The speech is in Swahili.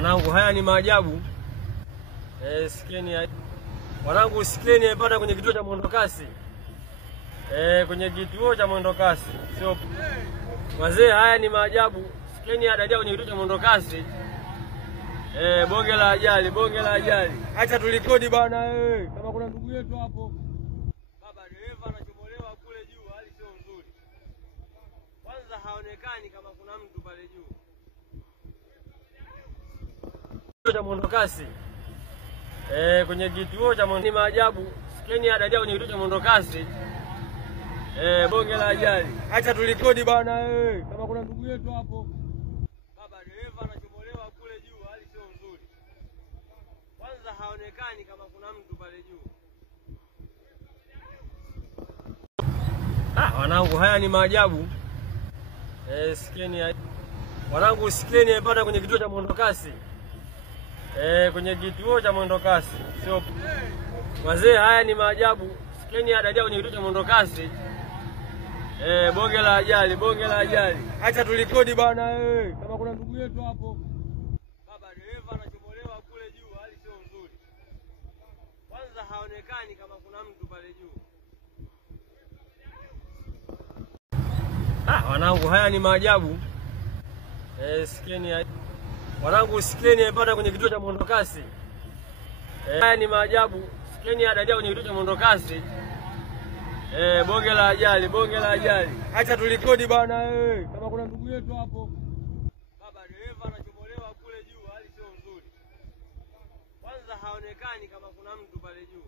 Wanangu, haya ni maajabu. Sikieni wanangu, sikieni ipata kwenye kituo cha mwendokasi. Kwenye kituo cha mwendokasi. Sio wazee, haya ni maajabu. Sikieni adadia kwenye kituo cha mwendokasi. Bonge la ajali, bonge la ajali. Acha tulikodi bana kama kuna ndugu yetu hapo. Baba dereva anachomolewa kule juu, hali sio nzuri. Kwanza haonekani kama kuna mtu pale juu. Kituo cha mwendokasi. Kwenye kituo cha mwendokasi. Ni maajabu. Sikieni adadia kwenye kituo cha mwendokasi. Bonge la ajali. Acha tulikodi bana kama kuna ndugu yetu hapo. Baba dereva anachomolewa kule juu, hali sio nzuri. Kwanza haonekani kama kuna mtu pale juu. Wanangu, haya ni maajabu. Sikieni wanangu, sikieni ipata kwenye kituo cha mwendokasi. Kwenye kituo cha mwendokasi. Sio wazee, haya ni maajabu. Sikieni adadia kwenye kituo cha mwendokasi. Bonge la ajali, bonge la ajali. Acha tulikodi bana kama kuna ndugu yetu hapo. Baba dereva anachomolewa kule juu, hali sio nzuri. Kwanza haonekani kama kuna mtu pale juu. Wanangu, haya ni maajabu. Sikieni wanangu, sikieni ipata kwenye kituo cha mwendokasi. Haya ni maajabu. Sikieni adadia kwenye kituo cha mwendokasi. Bonge la ajali, bonge la ajali. Acha tulikodi bana kama kuna ndugu yetu hapo. Baba dereva anachomolewa kule juu, hali sio nzuri. Kwanza haonekani kama kuna mtu pale juu.